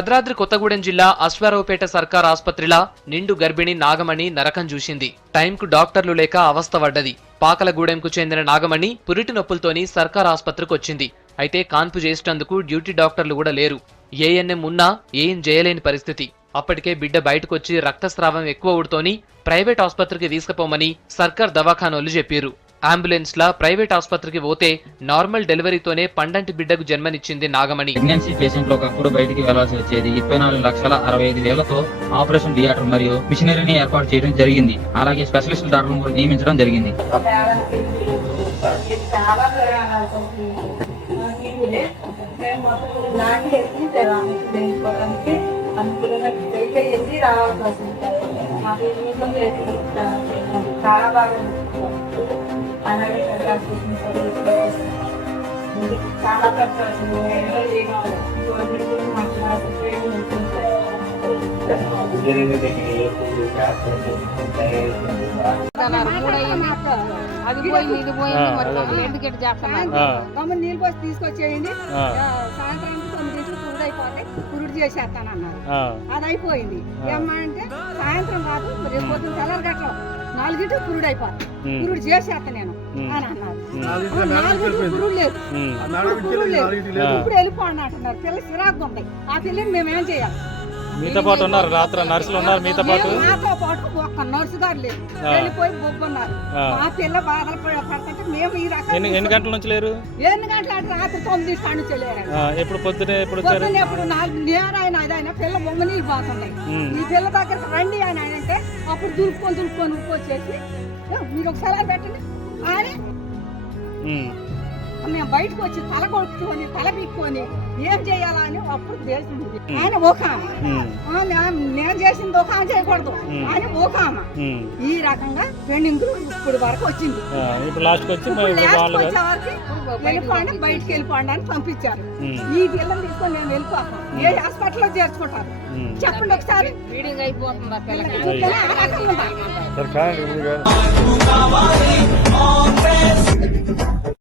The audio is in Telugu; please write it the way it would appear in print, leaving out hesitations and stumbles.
భద్రాద్రి కొత్తగూడెం జిల్లా అశ్వారావుపేట సర్కార్ ఆసుపత్రిలో నిండు గర్భిణి నాగమణి నరకం చూసింది. టైంకు డాక్టర్లు లేక అవస్థపడ్డది. పాకలగూడెంకు చెందిన నాగమణి పురిటి నొప్పులతోని సర్కార్ ఆసుపత్రికి వచ్చింది. అయితే కాన్పు చేసేందుకు డ్యూటీ డాక్టర్లు కూడా లేరు. ఏఎన్ఎం ఉన్నా ఏం చేయలేని పరిస్థితి. అప్పటికే బిడ్డ బయటకొచ్చి రక్తస్రావం ఎక్కువ ఉడుతోని ప్రైవేట్ ఆసుపత్రికి తీసుకుపోమని సర్కార్ దవాఖానోళ్లు చెప్పారు. అంబులెన్స్ లా ప్రైవేట్ ఆసుపత్రికి పోతే నార్మల్ డెలివరీతోనే పండంటి బిడ్డకు జన్మనిచ్చింది నాగమణి. ప్రెగ్నెన్సీ పేషెంట్ ఒకప్పుడు బయటికి వెళ్లాల్సి వచ్చేది. 24,65,000తో ఆపరేషన్ థియేటర్ మరియు మిషనరీని ఏర్పాటు చేయడం జరిగింది. అలాగే స్పెషలిస్ట్ డాక్టర్లను కూడా నియమించడం జరిగింది. చాలా అది పోయింది ఇది పోయింది మరి ఎందుకు చేస్తున్నారు నీళ్ళు పోసి తీసుకొచ్చేయండి సాయంత్రానికి 9 పురుడు అయిపోతే పురుడు చేసేస్తానన్నారు. అది అయిపోయింది. ఏమ్మా అంటే సాయంత్రం కాదు రేపు పొద్దున్న తెల్లారి గట్ల 4 పురుడు అయిపోతుంది పురుడు చేసేస్తా నేను అని అన్నారు. 4 పురుడు లేదు ఇప్పుడు వెళ్ళిపోండి అంటున్నారు. పిల్ల సిరాకు ఉంది. ఆ పిల్లని మేమేం చేయాలి? మీతో పాటు ఉన్నారు రాత్రి నర్సులు ఉన్నారు మీతో పాటు? నాతో పాటు ఒక్క నర్సు గారు లేదు, వెళ్ళిపోయి బొబ్బన్నారు. ఆ పిల్ల బాధలు పడుతుంటే మేము ఈ రకంగా ఎన్ని గంటల నుంచి లేరు? ఎన్ని గంటల రాత్రి 9 కాడ నుంచి లేరు. ఎప్పుడు పొద్దునే ఎప్పుడు ఎప్పుడు 4 నేరైనా అదైనా పిల్ల బొమ్మ నీళ్ళు పోతున్నాయి. ఈ పిల్ల దగ్గరకు రండి అని అంటే అప్పుడు దులుపుకొని వచ్చేసి మీరు ఒకసారి పెట్టండి అని మేము బయటకు వచ్చి తల కొట్టుకొని తల పీక్కొని ఏం చేయాలా అని అప్పుడు తెలిసింది. ఆయన ఒక నేను చేసింది ఒక చేయకూడదు అని ఒక ఈ రకంగా ట్రెండింగ్ ఇప్పుడు వరకు వచ్చింది. వెళ్ళిపోండి బయటకు వెళ్ళిపోండి అని పంపించారు. ఈ పిల్లలు తీసుకొని నేను వెళ్ళిపోతాను. ఏ హాస్పిటల్లో చేర్చుకుంటారు చెప్పండి ఒకసారి. ఫీడింగ్ అయిపోతుంది.